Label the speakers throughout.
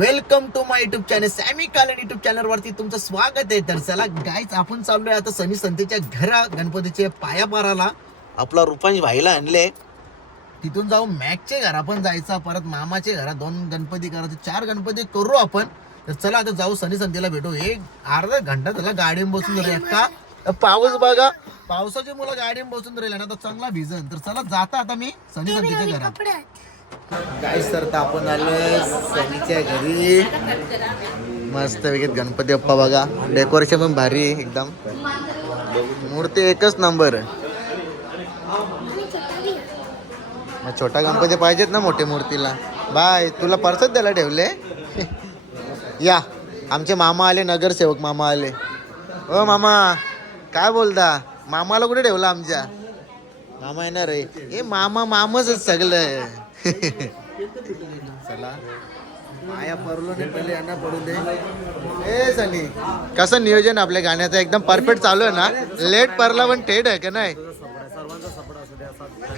Speaker 1: Welcome to my YouTube channel. Sammy Kalan YouTube channel वरती तुमचं स्वागत आहे. तर चला गाईच आपण चाललोय आता सनी संतीच्या घरा गणपतीचे पाया पाराला आपला रुपांश भाईला आणले. तिथून जाऊ मॅकचे घरा पण जायचं परत मामाचे घरा दोन गणपती करायचे चार गणपती करू आपण. तर चला आता जाऊ सनी संतीला भेटू. एक अर्धा घंटा त्याला गाडीत बसून राहिला. का पाऊस बघा. पावसाची मुलं गाडीत बसून राहिले ना तर चांगला भिजन. तर चला जाता आता मी सनी संतीच्या घरात. काय सर तर आपण आलोय सनीच्या घरी. मस्त वेगळी गणपती बाप्पा बघा. डेकोरेशन पण भारी आहे एकदम. मूर्ती एकच नंबर मग छोटा गणपती पाहिजेत ना मोठ्या मूर्तीला. बाय तुला परसच द्यायला ठेवले? या आमचे मामा आले नगरसेवक मामा आले. ओ मामा काय बोलता? मामाला कुठे ठेवलं आमच्या? मामा येणार आहे. ए मामा मामच सगळं. चला. माया पडलो नाही पहिले यांना पडू दे. ए सनी. कसं नियोजन आपल्या गाण्याचं? एकदम परफेक्ट चालू आहे ना? लेट परला पण थेट आहे का नाही?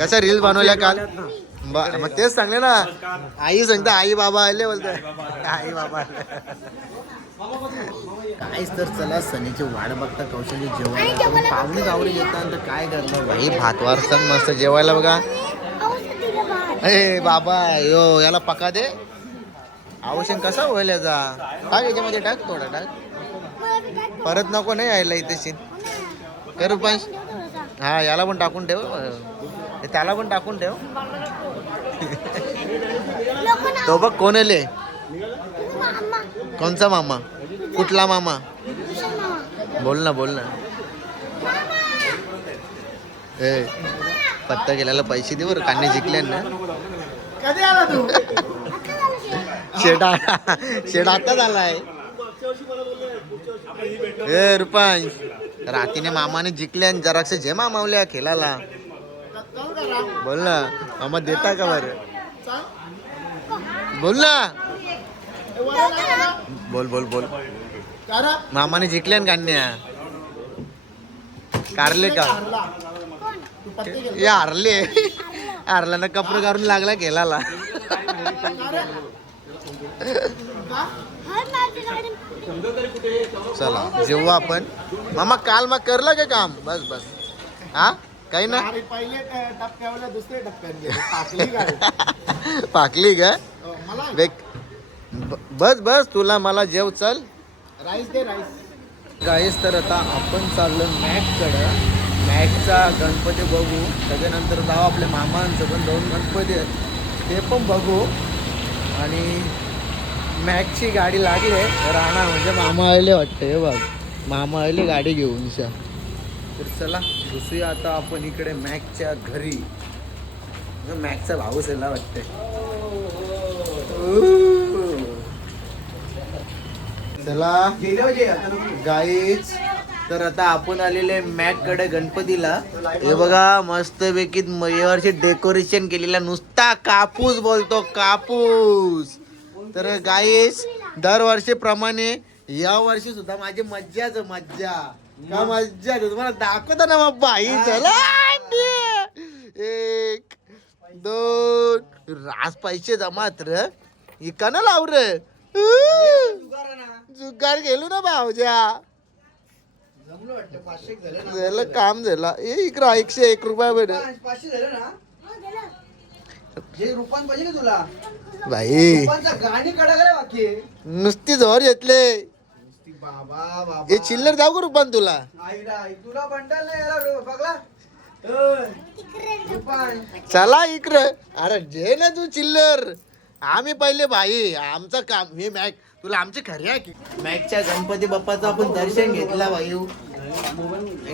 Speaker 1: कसा रील बनवल्या काल? मग तेच सांगले ना. आई सांगते आई बाबा आले बोलते. आई बाबा काहीच तर चला सनीची वाट बघता कौशल्य जेवण. पाहुणे गावरी येतात तर काय करणार? भाई भातवार सण मस्त जेवायला बघा. ए बाबा यो याला पका दे. आवश्यक कसा होईल याचा? टाक याच्यामध्ये टाक थोडा टाक. परत नको नाही यायला इथे कर पण. हा याला पण टाकून ठेव. त्याला पण टाकून ठेव. तो बघ कोण आले कोणचा मामा? कुठला मामा? बोल ना बोल ना. ए. पत्ता गेल्याला पैसे दे बरं कान्हे जिंकले ना. शेडा शेड आता झालाय. ए रुपांश. रातीने मामाने जिंकले आणि जराक्षे जे मामावल्या खेळाला. बोल ना मामा देता का बरं? बोल ना. बोल बोल बोल. मामाने जिंकले ना कान्या कारले का? हे हारले. हारल्यानं कपडे काढून लागला खेळाला चला जेव्हा आपण. मामा काल मग करलं का काम? बस बस. हा? काही ना. पाकली का? ब- बस बस तुला मला जेव चल.
Speaker 2: राईस दे राईस.
Speaker 1: गाईस तर आता आपण चाललो मॅककडं. मॅकचा गणपती बघू त्याच्यानंतर जाऊ आपल्या मामांचं पण दोन गणपती आहेत. ते पण बघू. आणि मॅकची गाडी लागली राणा म्हणजे मामा आले वाटतं हे बघ. मामा आले गाडी घेऊन शा तर चला घुसूया आता आपण इकडे मॅकच्या घरी. मॅकचा भाऊच यायला वाटतंय. चला. गाईच तर आता आपण आलेले मॅककडे गणपतीला. हे बघा मस्त पैकी यावर्षी डेकोरेशन केलेला नुसता कापूस बोलतो कापूस. तर गाईस दरवर्षीप्रमाणे या वर्षी सुद्धा माझी मज्जाच मज्जा. का मज्जा? तुम्हाला दाखवतो ना मग बाई चला एक दोन. रास पैसे जमात र. इकाना लाव रे. जुगार गेलो ना भावजा
Speaker 2: झाले
Speaker 1: काम झालं. ए इकडं एकशे एक रुपया भेट
Speaker 2: पाचशे झाले ना.
Speaker 1: भाई. नुसती जोर घेतले.
Speaker 2: नुसती बाबा बाबा.
Speaker 1: हे चिल्लर जाऊ का रुपान तुला? चला इकडं. अरे जे ना तू चिल्लर. आम्ही पहिले भाई आमचं काम हे मॅक तुला आमची खरी आहे की? मॅकच्या गणपती बाप्पाचं आपण दर्शन घेतला भाई.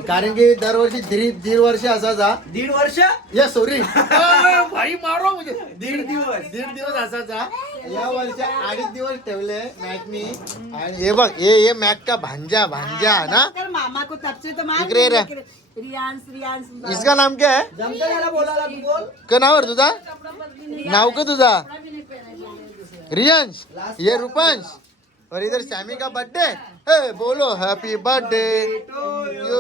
Speaker 1: कारण की दरवर्षी दीड दीड वर्ष असायचा
Speaker 2: दीड वर्ष?
Speaker 1: या सॉरी भाई मारो मुझे.
Speaker 2: दीड दिवस.
Speaker 1: दीड दिवस असायचा या वर्षी अडीच दिवस ठेवले मॅकनी आणि हे बघ हे हे मॅक का भांजा भांजा ना?
Speaker 3: मामा को तब से तो मान
Speaker 1: इकडे. रे.
Speaker 3: रियांश रियांश
Speaker 1: इसका नाम क्या है?
Speaker 2: जमतं याला बोलायला तू बोल.
Speaker 1: का नाव आहे तुझा? नाव का तुझा? रियांश? ये रूपांश? और इधर शामी का बर्थडे ए बोलो हैप्पी बर्थडे यू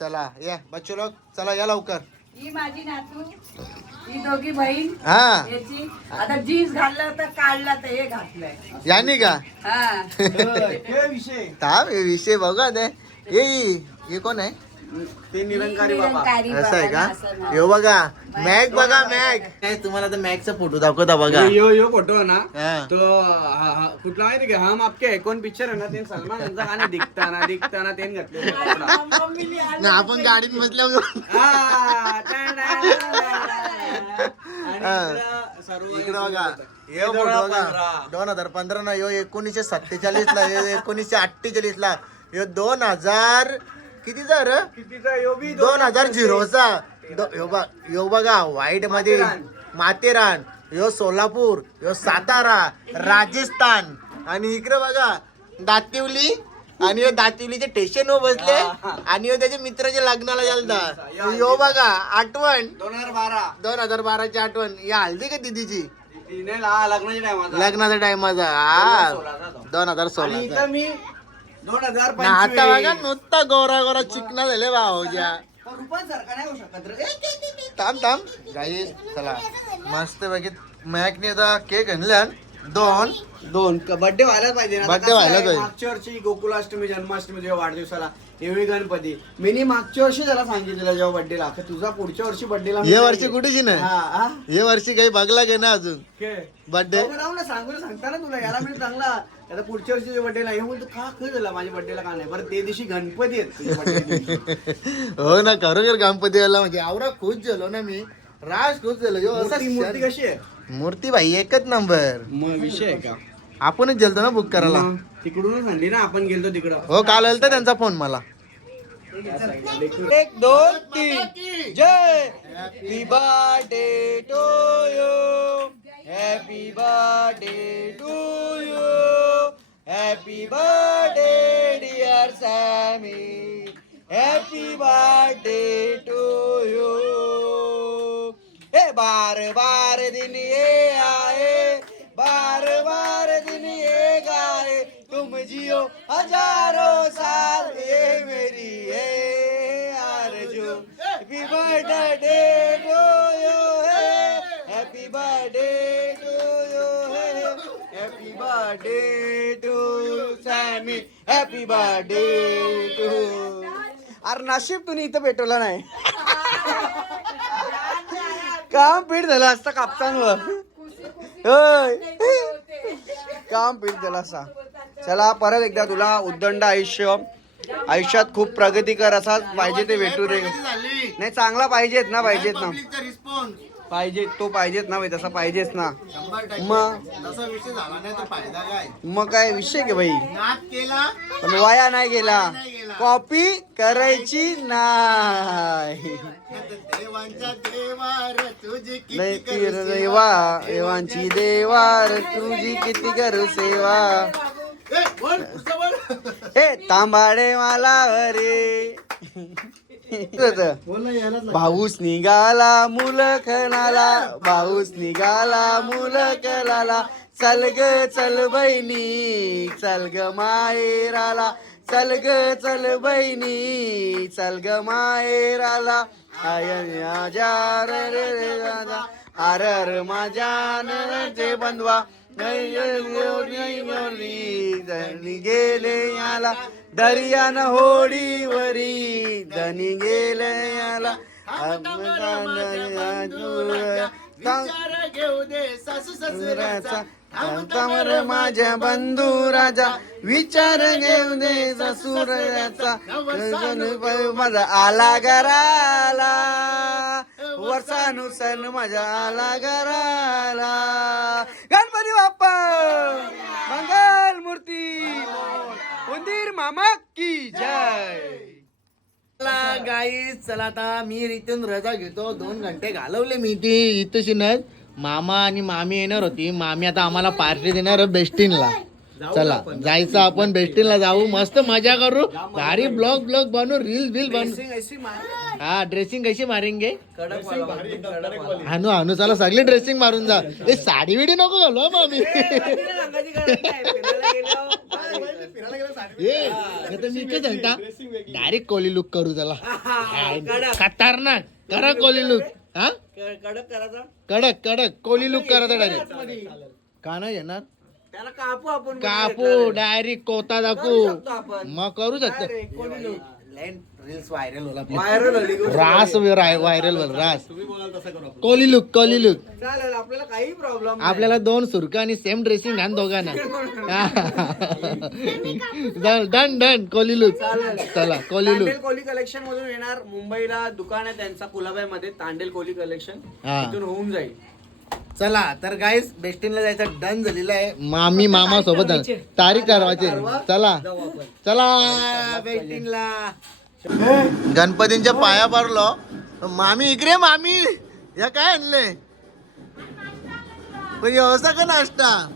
Speaker 1: चला या बच्चो लोग चला या लवकर.
Speaker 3: ही माझी नातू ही दोघी बहीण
Speaker 1: हा.
Speaker 3: याची. आता जीन्स घातलं तर काढला तर हे घातलंय.
Speaker 1: यानी का?
Speaker 3: हा.
Speaker 2: विषय.
Speaker 1: थांब हे विषय बघा ते ये हे कोण आहे?
Speaker 2: ते निरंकारी बाबा.
Speaker 3: निरंकारी
Speaker 1: असं आहे
Speaker 3: बाबा,
Speaker 1: का?
Speaker 3: नाव.
Speaker 1: यो बघा मॅग बघा मॅग. काय तुम्हाला तर मॅगचा फोटो दाखवता बघा.
Speaker 2: यो यो फोटो ना?
Speaker 1: हा.
Speaker 2: तो हा- हा- कुठला माहिती का हम आपके कोण पिक्चर आहे ना ते सलमान यांचा गाणे दिखताना दिखताना ते घातले.
Speaker 1: ना आपण गाडीत बसल्यावर इकडे बघा हे फोटो बघा. दोन हजार पंधरा ना यो एकोणीसशे सत्तेचाळीस ला ह्यो एकोणीसशे अठ्ठेचाळीस ला ह्यो दोन हजार कितीचा रे
Speaker 2: कितीचा यो बी
Speaker 1: दोन हजार झिरोचा. ह्यो बघ ह्यो बघा व्हाईटमध्ये
Speaker 2: माथेरान.
Speaker 1: ह्यो सोलापूर ह्यो सातारा राजस्थान आणि इकडे बघा दातिवली आणि ह्यो दातिवलीचे स्टेशन बसले
Speaker 2: हा.
Speaker 1: आणि ह्यो त्याच्या मित्राच्या लग्नाला गेलता. ह्यो बघा आठवण.
Speaker 2: दोन हजार बारा.
Speaker 1: दोन हजार बाराची आठवण. या हल्दी का दिदीची?
Speaker 2: लग्नाच्या टायमाचा
Speaker 1: हा. दोन हजार सोळा
Speaker 2: मी दोन हजार
Speaker 1: आता बघा नुसता गोरा गोरा चिकना झाले भाऊच्या
Speaker 2: रुपांसारखा नाही होऊ शकत रे. ए, ते, ते, ते.
Speaker 1: थांब थांब. गाई चला. मस्त पैकी मॅकने आता केक आणल्यान दोन.
Speaker 2: दोन. बर्थडे व्हायलाच पाहिजे ना.
Speaker 1: Birthday
Speaker 2: कसं आहे,
Speaker 1: पाहिजे.
Speaker 2: मागच्या वर्षी गोकुलाष्टमी जन्माष्टमी जेव्हा वाढदिवसाला. यावेळी गणपती. मी मागच्या वर्षी त्याला सांगितलेलं जेव्हा बर्थडेला तुझा पुढच्या वर्षी बर्थडेला
Speaker 1: हे वर्षी कुठेची नाही.
Speaker 2: हा
Speaker 1: वर्षी काही बघला गे ना अजून?
Speaker 2: राहू ना सांगू ना सांगता ना तुला याला मी चांगला. आता पुढच्या वर्षी बर्थडेला हे म्हणतो का खरं झाला? माझ्या बर्थडेला का नाही? बरं ते दिवशी गणपती आहेत.
Speaker 1: हो ना खरोखर गणपतीला म्हणजे आवरा खुश झालो ना मी. राज खुश झालो.
Speaker 2: मूर्ती कशी आहे?
Speaker 1: मूर्ती भाई एकच नंबर
Speaker 2: मग विषय आहे का?
Speaker 1: आपणच गेलतो ना बुक करायला.
Speaker 2: तिकडूनच आणली ना आपण गेलतो तिकडं.
Speaker 1: हो काल आलता त्यांचा फोन मला.
Speaker 2: एक दोन तीन. जय! Happy birthday to you happy birthday to you happy birthday dear Sammy happy birthday to you हे बार बार दिन ये आए बार बार दिन ये गाए तुम जियो हजारों साल ये मेरी है आरज़ू। Happy birthday to you happy birthday to you happy birthday to Sammy happy birthday to अरे नशीब तुम्ही इथं पेटवला नाही. काम पीठ झालं असतं कापतांवर होय काम पीठ झालं असा चला परत एकदा तुला उद्दंड आयुष्य. आयुष्यात खूप प्रगती कर असा पाहिजे ते भेटू रे. नाही चांगला पाहिजेत ना पाहिजेत ना.
Speaker 1: रिस्पॉन्स
Speaker 2: पाहिजे तो पाहिजेत ना भाई तसा पाहिजेच ना.
Speaker 1: शंभर टक्के.
Speaker 2: मग
Speaker 1: तसा विषय झाला नाही तर फायदा काय?
Speaker 2: मग काय विषय घे भाई
Speaker 1: नाद केला?
Speaker 2: पण वाया नाही गेला.
Speaker 1: नाही गेला.
Speaker 2: कॉपी करायची नाही.
Speaker 1: देवांच्या देवार तुझी किती
Speaker 2: नाही
Speaker 1: करू
Speaker 2: तीर
Speaker 1: सेवा.
Speaker 2: देवा देवांची देवार तुझी किती करू सेवा.
Speaker 1: ए, बोल, पुढचं बोल.
Speaker 2: हे तांबाडे मला रे भाऊस निघाला मुलखनाला भाऊस निघाला मुलखनाला. चल ग चल बहिणी चल ग माहेराला. चल ग चल बहिणी चल ग माहेराला. आय माझ्या रे राजा. अर माझ्या नरचे बंधवा. धनी गेले याला दर्यान होडीवरी धनी गेले याला
Speaker 1: घेऊ दे सासू ससऱ्याचा
Speaker 2: कमर माझ्या बंधू राजा विचार घेऊ दे ससुराचा माझा आला घराला वर्षानुसन माझ्या आला घराला गणपती बाप्पा! मंगल मूर्ती! उंदीर मामा की जय!
Speaker 1: चला गाई चला आता. मी इथून रजा घेतो. दोन घंटे घालवले मी ती इथं मामा आणि मामी येणार होती. मामी आता आम्हाला पार्टी देणार बेस्टिनला. चला जायचं आपण बेस्टिनला जाऊ. मस्त मजा करू. भारी ब्लॉग ब्लॉग बनवू रील बिल बनवू हा ड्रेसिंग कशी मारेंगे? हानू हानू चला सगळी ड्रेसिंग मारून जा. ए साडी बिडी नको घालू हा मामी. ए मी काय सांगता डायरेक्ट कोली लुक करू त्याला. खतरनाक. करा कोली लुक हा?
Speaker 2: कडक करायचा?
Speaker 1: कडक कडक. कोली लुक करा डायरेक्ट का नाही येणार?
Speaker 2: त्याला कापू आपण
Speaker 1: कापू डायरेक्ट कोता दाखवू.
Speaker 2: शकतो आपण.
Speaker 1: मग करू शकतो. रील्स व्हायरल होला
Speaker 2: व्हायरल होली गोष्ट.
Speaker 1: रास व्हायरल रास. कोली लुक कोली लुक
Speaker 2: चालेल आपल्याला काही प्रॉब्लेम
Speaker 1: आपल्याला दोन सुरका आणि सेम ड्रेसिंग घाल दोघांना. डन डन कोली लुक चला कोली लुक
Speaker 2: तांडेल कोली कलेक्शन मधून येणार मुंबईला दुकान आहे त्यांचा कुलाबाई मध्ये तांडेल कोली कलेक्शन
Speaker 1: हा.
Speaker 2: तिथून होऊन जाईल.
Speaker 1: चला तर गाईस बेस्टिनला जायचं डन झालेलं आहे. मामी मामा सोबत तारीख ठरवायची. चला. चला बेस्टिनला गणपतींच्या पाया पडलो मामी इकडे मामी. या काय आणले? पण का नाश्ता?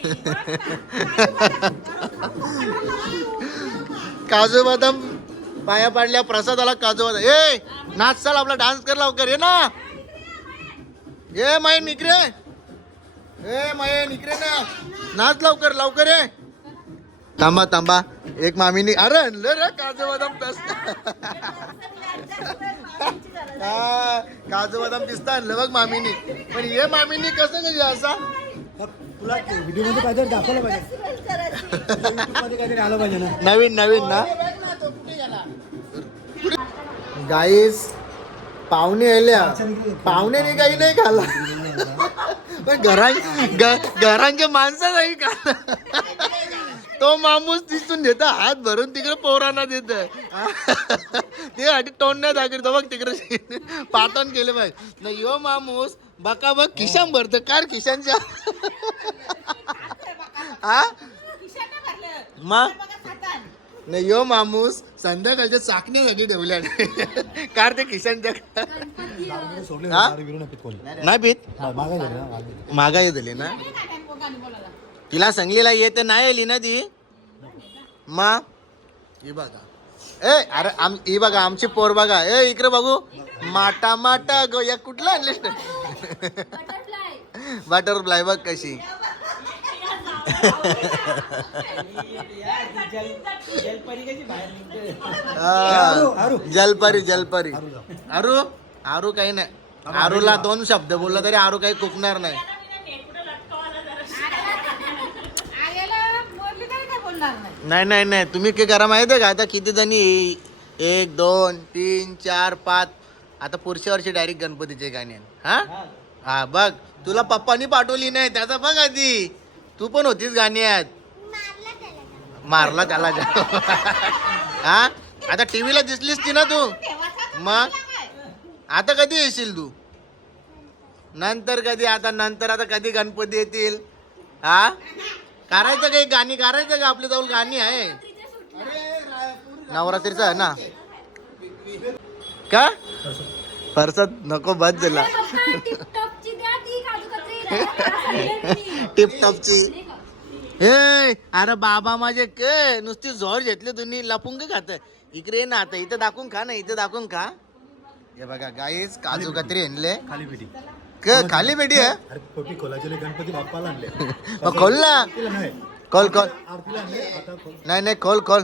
Speaker 1: काजू बदाम. पाया पाडल्या प्रसाद आला काजू बदाम ए नाच चाल आपला डान्स कर लवकर. ये ना. ये मयन इकडे. ए मयन इकडे ना. नाच लवकर लवकर ये. थांबा थांबा. एक मामीनी अरे रे काजू बदाम हा, काजू बदाम पिस्ता आणलं बघ मामीनी. पण ये मामीनी कसं कधी असा?
Speaker 4: तुला व्हिडिओमध्ये काहीतरी दाखवलं पाहिजे. मध्ये काहीतरी आलं पाहिजे ना.
Speaker 1: नवीन नवीन ना? गाईस पाहुणे आल्या पाहुण्याने काही नाही खाल्ला. पण घरां घरांच्या माणसं नाही खाल्ला. तो माणूस तिथून देत हात भरून तिकडे पोरांना देत ते आधी तोंड नाही दाखवतो बघ तिकडे. पातन केले पाहिजे नाही यो माणूस बका बघ खिशान भरत कार खिशांच्या हा मग नाही यो माणूस संध्याकाळच्या चाकण्यासाठी ठेवल्या कार ते हा?
Speaker 4: कोणी
Speaker 1: नाही भीत?
Speaker 4: झालं ना.
Speaker 1: तिला सांगलीला येत नाही आली ना ती? मा? ही बघा. ए अरे आम ही बघा आमची पोर बघा. ए इकडे बघू. माटा माटा गो या कुठला आणले बटरफ्लाय बघ कशी. जलपरी जलपरी. आरू आरू? काही नाही. आरूला दोन शब्द बोलला तरी आरू काही कुकणार नाही. नाही नाही. नाही तुम्ही काय करा माहिती आहे का? आता किती जणी? एक दोन तीन चार पाच. आता पुढच्या वर्षी डायरेक्ट गणपतीचे गाणे हा. हा बघ. तुला पप्पानी पाठवली नाही. त्याचा बघ आधी. तू पण होतीस गाण्यात मारला त्याला जा. हा? आता टीव्हीला दिसलीस ती ना तू? मग? आता कधी येशील तू? नंतर कधी? आता नंतर आता कधी गणपती येतील? हा? करायचं काही गाणी? करायचं का आपल्या जवळ गाणी आहे? नवरात्रीचं आहे ना? का? परसात नको बस झाला टिप टॉपची हे अरे बाबा माझे के नुसती झोर घेतली तुम्ही लपून का खात. इकडे ये ना आता इथं दाखवून खा ना इथं दाखवून खा. हे बघा गाईस काजू कत्री आणले.
Speaker 4: खाली पिटी.
Speaker 1: क खाली आहे?
Speaker 4: पोटी खोलाचे गणपती बाप्पाला आणले.
Speaker 1: मग खोल ना. खोल खोल. नाही नाही खोल खोल.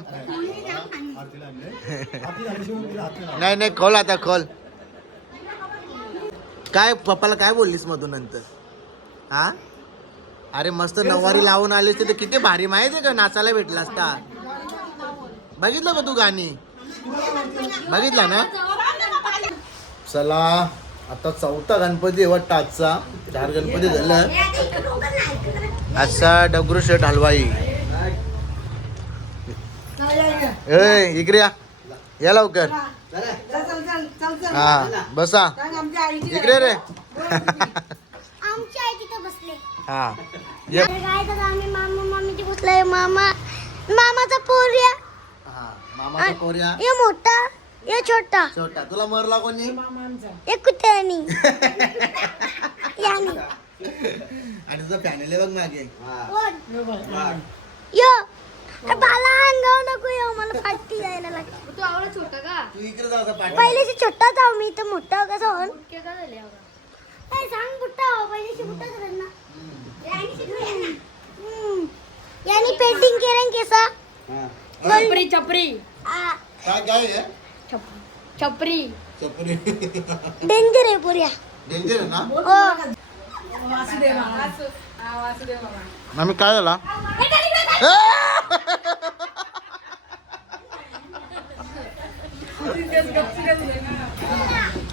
Speaker 4: नाही
Speaker 1: नाही खोल आता खोल. काय पप्पाला काय बोललीस मधून नंतर? हा? अरे मस्त नऊवारी लावून आलीस तर किती भारी माहिती का? नाचायला भेटला असता. बघितलं का तू गाणी? बघितला ना? चला आता चौथा गणपती आहे वाटतं आजचा. चार गणपती झालं. आजचा डगरू शेठ हलवाई. ए इकडे या. या लवकर. हा बसा. इकडे रे
Speaker 5: आमची आई तिथे बसले
Speaker 1: हा. ये
Speaker 5: मामा मामीची बसलाय मामा मामाचा पोर्या
Speaker 1: हा मामाचा
Speaker 5: ये. मोठा ये छोटा.
Speaker 1: छोटा. तुला मरला कोणी
Speaker 5: ये कुत्र्यानी यानी
Speaker 1: आणि तुझा फॅमिली बघ मागे.
Speaker 5: यो बाला अंगाव नको यो मला फाटी जायला लागते
Speaker 6: तू आवडा छोटा का?
Speaker 1: तू इकडे जाऊ पाठी
Speaker 5: पहिलेशी छोटा जाऊ मी. तर मोठा कसं होऊन? काय सांग बुट्टा. हो बुट्टा ना. हम्म. यानी पेंटिंग केलं केसा
Speaker 6: चपरी चपरी.
Speaker 5: आ,
Speaker 1: काय काय आहे?
Speaker 5: छपरी
Speaker 1: चपरी.
Speaker 5: डेंजर आहे पुऱ्या.
Speaker 1: डेंजर आहे ना?
Speaker 5: हो.
Speaker 3: वासुदेवा वासु- हा, वासुदेव बाबा.
Speaker 1: मामी काय झाला.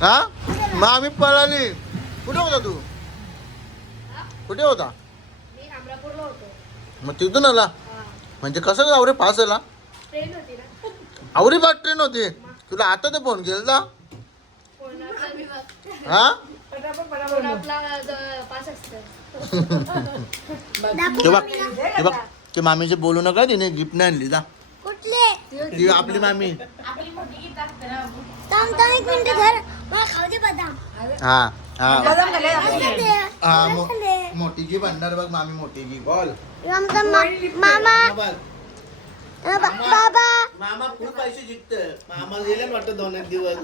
Speaker 1: हा मग आम्ही पळाली. कुठे होता तू? कुठे होता?
Speaker 5: होतो.
Speaker 1: मग तिथून आला? म्हणजे कसं आवरे पास आला
Speaker 5: ट्रेन होती ना.
Speaker 1: आवरी पास ट्रेन होती? तुला आता ते फोन केला हा?
Speaker 3: पटापट, पटापट.
Speaker 5: आपला पास असतं.
Speaker 1: ते बघ ते बघ ते मामीचे बोलू नका तिने गिफ्ट नाही आणली जा.
Speaker 5: कुठले?
Speaker 1: ती आपली मामी.
Speaker 5: थांब थांब एक मिनिट धर. मला खाऊ दे बदाम.
Speaker 1: हा हा.
Speaker 3: बदाम खाल्ले आपण.
Speaker 1: हा
Speaker 5: मला
Speaker 1: मो-. मोठी गी बनणार बघ मामी मोठी गी बोल.
Speaker 5: आमचा मा- मामा. अ, बा- बाबा.
Speaker 1: मामा खूप पैसे जिंकत मामा गेले वाटतं दोन एक दिवस.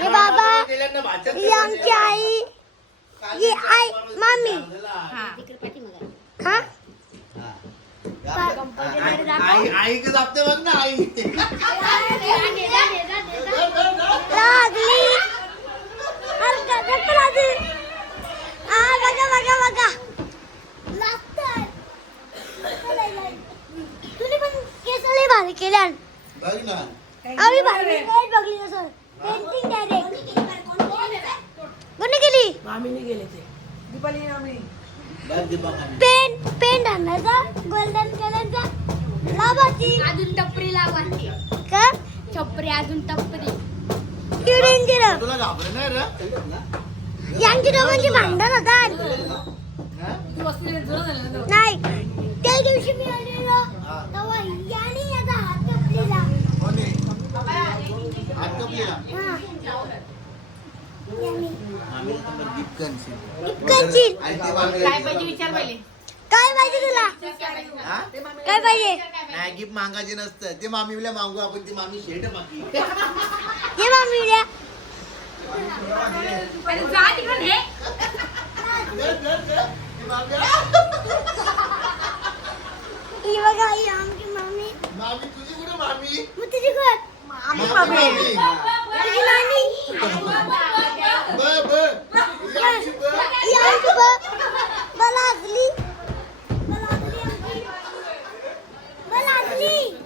Speaker 5: हे बाबा. ही आमची आई. ही आई मामी. हा?
Speaker 1: आई आई का जापते बघ ना आई
Speaker 5: लागली अरे का- का लागली? आ, बघा बघा बघा लागतंय. तुम्ही पण केस लय भारी केल्या
Speaker 1: बघ ना
Speaker 5: आम्ही भारी बघली तसं पेंटिंग डायरेक्ट कोणी केली?
Speaker 3: मामीने गेले ते दीपाली मामी
Speaker 1: बघ दीपा मामी
Speaker 5: पेन पेन आणायचा गोल्डन कलरचा लावायची अजून टपरी लावायची का टपरी अजून टपरी. डेंजर
Speaker 1: तुला घाबर नाही रे?
Speaker 5: यांची दोघांची भांडण होतात
Speaker 3: तू
Speaker 5: नाही. त्या दिवशी मी आलेलो. तेव्हा याने याचा हात कापलेला
Speaker 1: कोणी? हात कपलेला
Speaker 5: हा. याने.
Speaker 1: मामीला तर गिफ्ट कन्सील
Speaker 5: कचिल
Speaker 1: आई ते मामी
Speaker 5: काय पाहिजे तुला?
Speaker 1: हा?
Speaker 5: काय पाहिजे?
Speaker 1: नाही गिफ्ट मागायचे नसतं. ते मामीला मागू आपण ती मामी शेट मागी
Speaker 5: ये मामी उद्या. ही बघा ही आमची मामी.
Speaker 1: मामी तुझी कुठे मामी?
Speaker 5: मग तुझी घर.
Speaker 1: मामी मामी.
Speaker 5: तुझी नानी.
Speaker 1: ब ब. तुझी आमची ब.
Speaker 5: ही आमची ब- बलाजली बलाजली आमची. बलाजली
Speaker 1: हा?
Speaker 5: बलाजली
Speaker 1: ती ब, ती ब, ती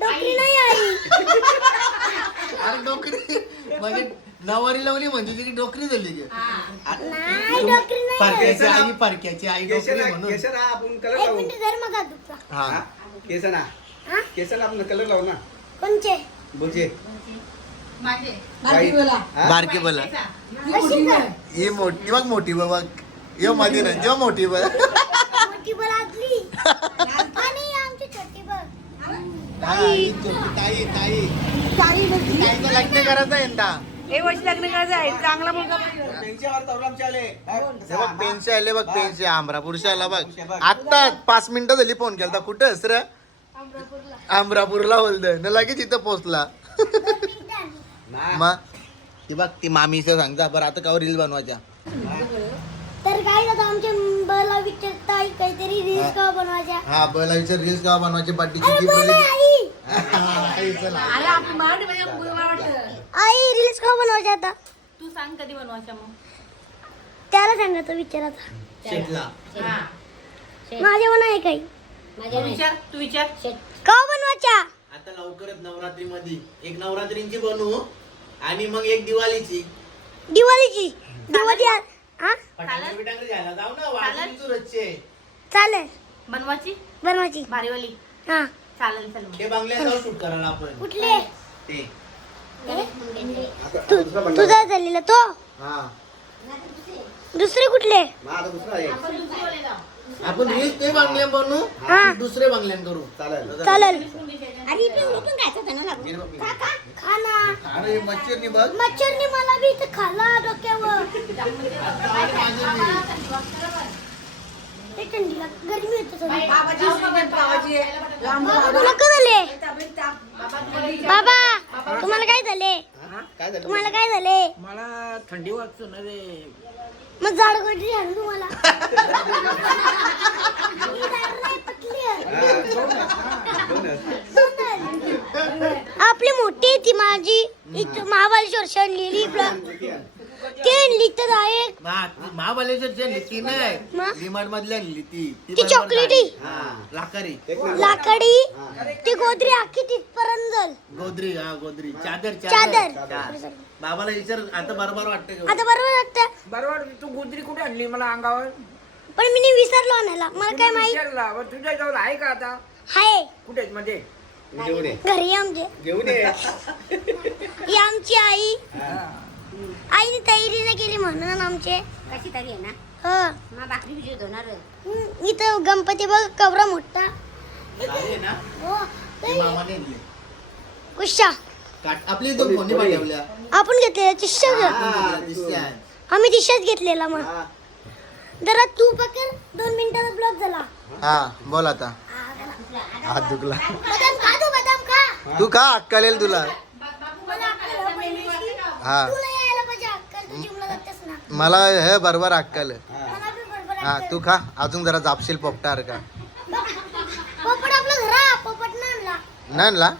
Speaker 5: डॉक्टरी नाही आई.
Speaker 1: अरे डोकरी म्हणजे नवारी लावली म्हणजे तिची डोकरी झाली की.
Speaker 5: नाही डॉक्टरी नाही आई.
Speaker 1: पारक्याची आई पारक्याची आई डोकरी म्हणून.
Speaker 4: केसाला आपण कलर
Speaker 5: एक
Speaker 4: लावू.
Speaker 5: मिनिट धर मग तुझा
Speaker 1: हा.
Speaker 4: केसाला
Speaker 5: हा?
Speaker 4: केसाला आपण कलर लावू ना.
Speaker 5: कोणचे?
Speaker 4: बुजे
Speaker 3: बारकी बोला
Speaker 1: बारकी बोला
Speaker 5: कशी कर.
Speaker 1: ही मोठी बघ मोठी बघ. यो मध्ये ना जेव्हा मोठी बघ
Speaker 5: मोठी आणि आमची छोटी बघ
Speaker 1: ताई. ताई ताई ताईचं लग्न करायचं आहे यंदा.
Speaker 3: एक वर्ष लग्न करायचं आहे. चांगला मुलगा पाहिजे.
Speaker 1: हे बघ पेनशे आले बघ पेनशे आमरापूरशे आला बघ. आता पाच मिनिटं झाली फोन केला कुठं असर आमरापूरला बोलतोय. न लगेच इथं पोहोचला. मग ती बघ ती मामीचं सांगता. बरं आता का रील बनवायच्या.
Speaker 5: तर काय आमच्या बला विचारता काहीतरी रील्स का बनवायच्या.
Speaker 1: हा बोलायचं रील्स का बनवायचे.
Speaker 5: बोल आई.
Speaker 3: अरे आपण मराठी म्हणजे वाटतं
Speaker 5: आई रील्स का बनवायच्या आता.
Speaker 6: तू सांग कधी बनवायच्या मग.
Speaker 5: त्याला सांगायचं विचारायचा
Speaker 1: शेटला
Speaker 5: माझ्या पण आहे काही.
Speaker 6: तू विचार तू विचार.
Speaker 5: का बनवायच्या
Speaker 1: आता लवकरच नवरात्री मध्ये एक नवरात्रींची बनवू आणि मग एक दिवाळीची.
Speaker 5: दिवाळीची. दिवाळी आ- हा
Speaker 1: फटाके बिटाके घ्यायला जाऊ ना
Speaker 5: चालेल.
Speaker 6: बनवायची?
Speaker 5: बनवायची.
Speaker 6: भारीवाली.
Speaker 5: हा.
Speaker 6: चालेल चल मग.
Speaker 1: ते बंगल्यात जाऊ शूट करायला आपण.
Speaker 5: कुठले?
Speaker 1: ते.
Speaker 5: तू तुझा झालेला तो?
Speaker 1: हा.
Speaker 5: दुसरे कुठले?
Speaker 4: मग आता दुसरा आहे
Speaker 1: आपण रील्स ते बंगल्यात बनवू.
Speaker 5: हा.
Speaker 1: दुसरे बंगल्यात करू.
Speaker 4: चालेल.
Speaker 5: चालेल. खा ना.
Speaker 1: अरे मच्छर बघ.
Speaker 5: मच्छरने मला बी इथं खाल्ला डोक्यावर. ते थंडीला गरमी होत
Speaker 3: बाबाची स्पीकर पावाची आहे. लांब लांब.
Speaker 5: नको झाले? झाले बाबा तुम्हाला काय झाले?
Speaker 1: काय झालं?
Speaker 5: तुम्हाला काय झाले?
Speaker 3: मला थंडी वाजतो ना रे.
Speaker 5: मग झाड कोणती झालं तुम्हाला? मी झाड नाही, पतली आहे. आपली मोठी आहे ती माझी. इथं महाबळेश्वर शहर लिहिली ते लिहित आहे
Speaker 1: महाबळेश्वरच्या लिती नाही? डिमांड मधल्या लिती
Speaker 5: ती
Speaker 1: बरोबर
Speaker 5: चॉकलेटी.
Speaker 1: हा, लाकारी
Speaker 5: लाकडी. ती गोदरी अख्खी तिथपर्यंत
Speaker 1: गोदरी हा गोदरी. चादर
Speaker 5: चादर.
Speaker 1: बाबाला विचार आता बरोबर वाटतं का?
Speaker 5: आता बरोबर वाटतं.
Speaker 3: बरोबर तू गुजरी कुठे आणली मला अंगावर?
Speaker 5: पण मी विसरलो आणायला. मला काय माहीत?
Speaker 3: विचारला बरं, तुझ्या जवळ आहे का आता?
Speaker 5: हाय
Speaker 3: कुठे मध्ये?
Speaker 1: घेऊन ये.
Speaker 5: घरी आमचे.
Speaker 1: घेऊन ये.
Speaker 5: ही आमची आई. आईने तयारी नाही केली म्हणून आमचे.
Speaker 6: कशी तरी आहे ना?
Speaker 5: ह.
Speaker 6: मग भाकरी भिजत होणार
Speaker 5: हम्म, इथं गणपती बघ कवरा मोठा.
Speaker 1: झाले ना?
Speaker 5: हो
Speaker 1: ते मामाने आणले.
Speaker 5: कुशा
Speaker 1: काट- आपली दोन पाठवल्या
Speaker 5: आपण घेतलेला चिश्शा
Speaker 1: हा.
Speaker 5: आम्ही दिशाच घेतलेला मग.
Speaker 1: हा.
Speaker 5: जरा तू पकड दोन मिनिटाचा ब्लॉक झाला.
Speaker 2: हा बोल आता. हात दुखला.
Speaker 5: बदाम खा तू बदाम खा.
Speaker 2: तू का अक्कलेल तुला.
Speaker 5: मला अक्कल आहे पहिल्याची.
Speaker 2: हा.
Speaker 5: तुला यायला पाहिजे अक्कल तू जिमला जातेस ना
Speaker 2: मला हे बरोबर अक्कल.
Speaker 5: मला बी बरोबर
Speaker 2: हा. तू खा. अजून जरा जापशील पोपटार का?
Speaker 5: पोपट आपलं घरा पोपट ना आणला.
Speaker 2: नाही आणला?